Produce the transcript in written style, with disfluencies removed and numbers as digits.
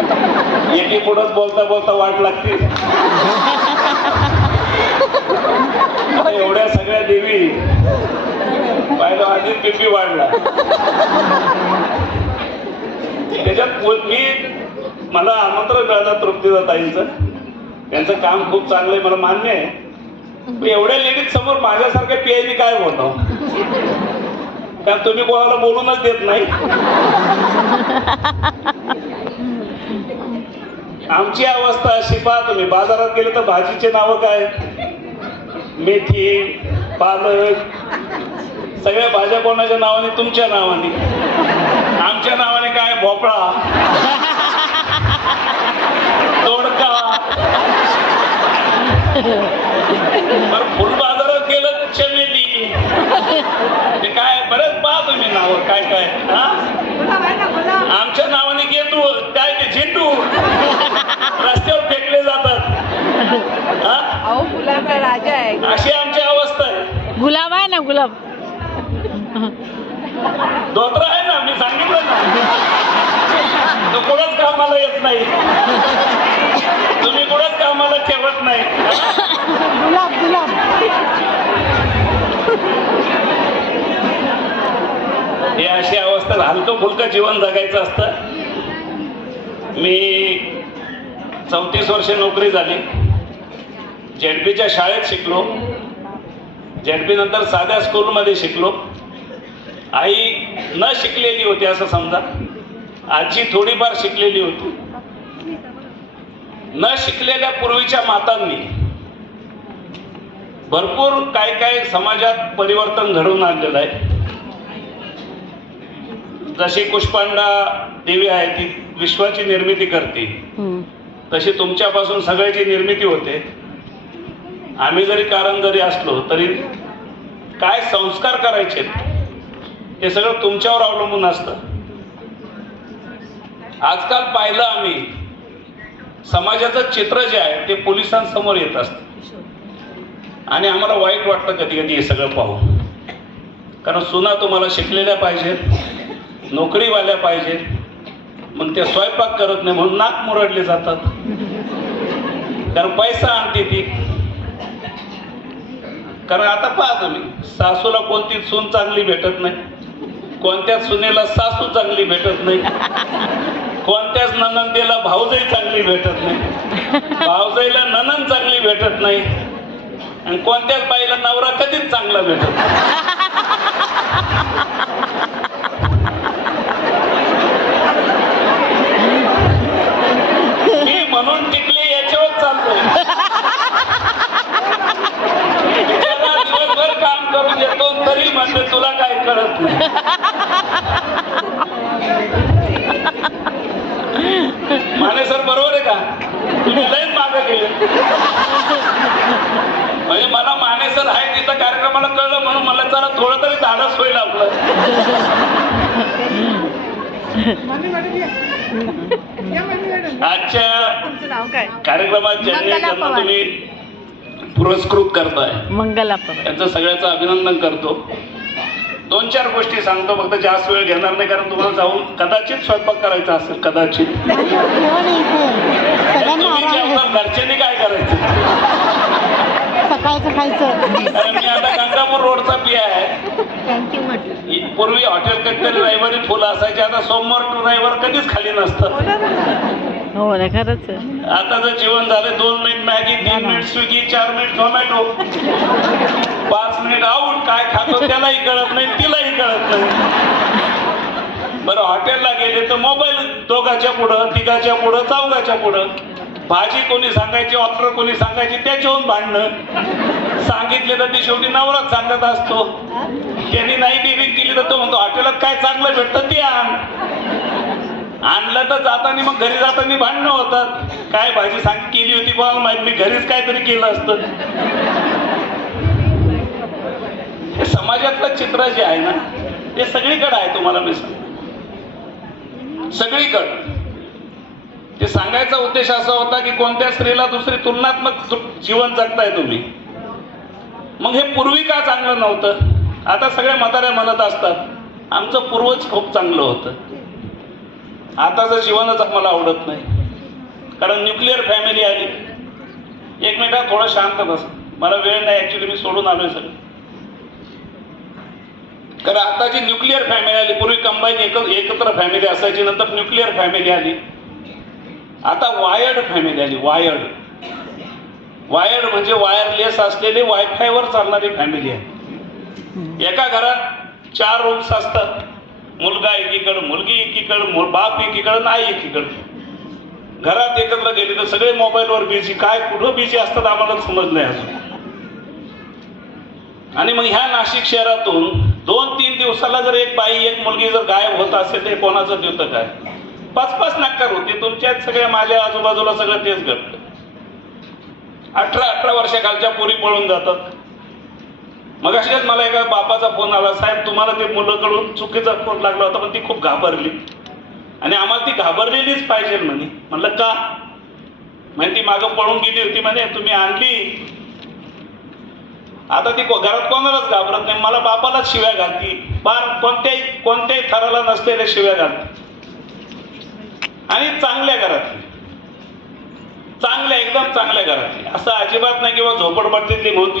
एकी पुढंच बोलता बोलता वाट लागते. एवढ्या सगळ्या देवी पाहिलं आधी बीपी वाढला. त्याच्यात मी मला आमंत्रण मिळालं तृप्तीदा ताईंचं, त्यांचं काम खूप चांगलं आहे, मला मान्य आहे. एवढ्या लेडीज समोर माझ्यासारख्या पीआयनी काय बोलतो, कारण तुम्ही कोणाला बोलूनच देत नाही. आमची अवस्था अशी पहा, तुम्ही बाजारात गेले तर भाजीचे नावं काय, मेथी, पालक, सगळ्या भाज्या कोणाच्या नावाने, तुमच्या नावाने. आमच्या नावाने काय, भोपळा, दोडका. फुल बाजारात गेलं चमेली, ते काय बरेच पहा तुम्ही नाव काय काय. आमच्या नावाने गेंदू, काय ते झेंडू रस्त्यावर फेकले जातात. गुलाबचा राजा आहे. अशी आमची अवस्था आहे. गुलाब आहे ना, गुलाब. धोत्रा आहे ना, मी सांगितलं ना, तो कोणाच कामाला येत नाही, तुम्ही कोणाच कामाला ठेवत नाही. गुलाब गुलाब. हे अशी अवस्था, हलकं फुलकं जीवन जगायचं असतं. मी 34 वर्षे नोकरी झाली. जेडपीच्या शाळेत शिकलो, जेडपी नंतर साध्या स्कूलमध्ये शिकलो. आई न शिकलेली होती असं समजा, आजी थोडीफार शिकलेली होती. न शिकलेल्या पूर्वीच्या मातांनी भरपूर काय काय समाजात परिवर्तन घडवून आणलेलं आहे. जशी कुष्पांडा देवी आहे ती विश्वाची निर्मिती करते, तशी तुमच्यापासून सगळ्याची निर्मिती होते. आम्ही जरी कारण जरी असलो तरी काय संस्कार करायचे हे सगळं तुमच्यावर अवलंबून असतं. आजकाल पाहिलं आम्ही, समाजाचं चित्र जे आहे ते पोलिसांसमोर येत असतं आणि आम्हाला वाईट वाटतं कधी कधी हे सगळं पाहून. कारण सुना तुम्हाला शिकलेल्या पाहिजेत, नोकरीवाल्या पाहिजेत, मग ते स्वयंपाक करत नाही म्हणून नाक मुरडले जातात, कारण पैसा आणते ती. कारण आता पहा तुम्ही, सासूला कोणती सून चांगली भेटत नाही, कोणत्याच सुनेला सासू चांगली भेटत नाही, कोणत्याच नणंदेला भाऊजाई चांगली भेटत नाही, भाऊजाईला नणंद चांगली भेटत नाही, आणि कोणत्याच बाईला नवरा कधीच चांगला भेटत नाही. मी म्हणून टिकले याच्यावर चाललोय. दिवसभर काम करून येतो तरी म्हणते तुला काय कळत नाही. माने सर बरोबर आहे का, तुम्ही लयच मागे गेले. म्हणजे मला माने सर आहे तिथं कार्यक्रमाला कळलं म्हणून मला चला थोडं तरी धाडस होईल आपलं. आजच्या कार्यक्रमात ज्यांना तुम्ही पुरस्कृत करताय मंगला त्यांचं सगळ्याचं अभिनंदन करतो. 2-4 गोष्टी सांगतो, फक्त जास्त वेळ घेणार नाही, कारण तुम्हाला जाऊन कदाचित स्वयंपाक करायचा असेल, कदाचित. घरच्यांनी काय करायचं, सकाळचं खायचं. मी आता गंगापूर रोडचा पिया आहे. पूर्वी हॉटेल कधीतरी रविवारी फुलं असायचे, आता सोमवार टू रविवार कधीच खाली नसतं. हो ना, खरंच. आता जर जेवण झालं 2 minute Maggi, 3 minute Swiggy, 4 minute Zomato, 5 minute out. काय खातो त्यालाही कळत नाही, तिलाही कळत नाही. बरं हॉटेलला गेले तर मोबाईल दोघाच्या पुढं, तिघाच्या पुढं, चौघाच्या पुढं. भाजी कोणी सांगायची, ऑर्डर कोणी सांगायची, त्याच्याहून भांडणं. सांगितले तर ती शेवटी नवराच सांगत असतो. त्यांनी नाही डिलिंग केली तर तो म्हणतो हॉटेलात काय चांगलं भेटतं ते आण. आणलं तर जाताना मग घरी जाताना भांडणं होतात. काय भाजी केली होती कोणाला माहित, मी घरीच काहीतरी केलं असतं. हे समाजातलं चित्र जे आहे ना ते सगळीकडे आहे. तुम्हाला मी सांग, सगळीकडे. ते सांगायचा उद्देश असा होता की कोणत्या स्त्रीला दुसरी तुलनात्मक जीवन जगताय तुम्ही. मग हे पूर्वी का चांगलं नव्हतं. आता सगळ्या म्हाताऱ्या म्हणत असतात आमचं पूर्वज खूप चांगलं होतं. आताचं जीवनच आम्हाला आवडत नाही, कारण न्यूक्लिअर फॅमिली आली. एक मिनिटात थोडं शांत बस, मला वेळ नाही, ऍक्च्युली मी सोडून आलोय सगळं. कारण आता जी न्यूक्लिअर फॅमिली आली, पूर्वी कंबाईन एकत्र फॅमिली असायची, नंतर न्यूक्लिअर फॅमिली आली, आता वायर्ड फॅमिली आली. वायर्ड म्हणजे वायरलेस असलेली वायफायवर चालणारी फॅमिली आहे. एका घरात 4 रूम्स असतात, मुलगा एकीकडे, मुलगी एकीकडे, बाप एकीकडे, आई एकीकडे. घरात एकत्र गेले तर सगळे मोबाईलवर बिझी. काय कुठं बिझी असतात आम्हाला समजलं नाही अजून. आणि मग ह्या नाशिक शहरातून 2-3 दिवसाला जर एक बाई एक मुलगी जर गायब होत असेल तर कोणाचं देतं काय? 5-5 नकार होते तुमच्यात, सगळ्या माझ्या आजूबाजूला सगळं तेच घडतं. 18 वर्षाखालच्या पोरी पळून जातात. मग अशाच मला एका बापाचा फोन आला, साहेब तुम्हाला ते मुलाकडून चुकीचा फोन लागला होता, पण ती खूप घाबरली आणि आम्हाला ती घाबरलेलीच पाहिजे म्हणे. म्हणलं का? म्हणजे ती मागं पळून गेली होती म्हणे, तुम्ही आणली, आता ती घरात कोणालाच घाबरत नाही. मला बापालाच शिव्या घालती, कोणत्याही थराला नसलेल्या शिव्या घालती. आणि चांगल्या घरातली, एकदम चांगल्या घरातली, असं अजिबात नाही किंवा झोपडपट्टीतली म्हणून ती